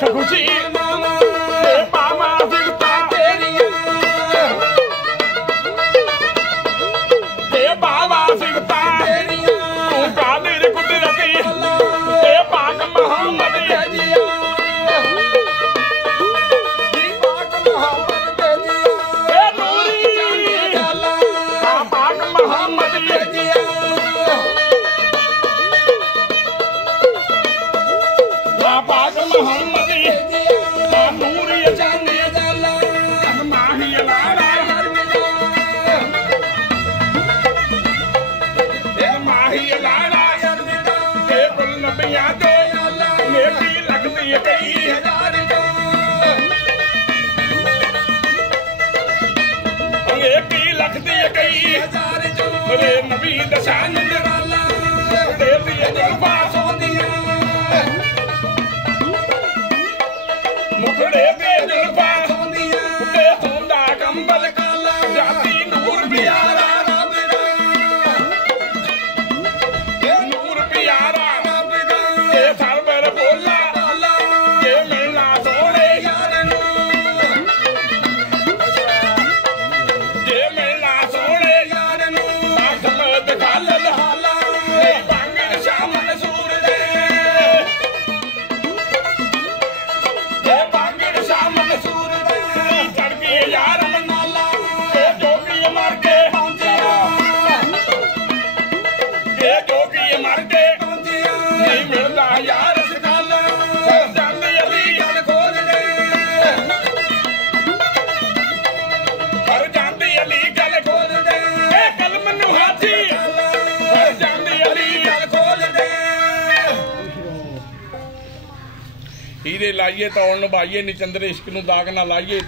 लख खुशी पावा सिगता बाबा सिगता तू कादिर कुदरती पाक मोहम्मद मेरे नबी दशान निराला तेरी जुल्फा सोंदिया मुखड़े पे जुल्फा सोंदिया ते सोंदा कंबल काला जाती नूर प्यारा रब दा नूर प्यारा रब दा ते सरवर बोला के मिलना सोने यार नू जे मिलना सोने यार नू हीरे लाइए तो निभाइए निचंदरे इश्क नूं दाग ना लाइए।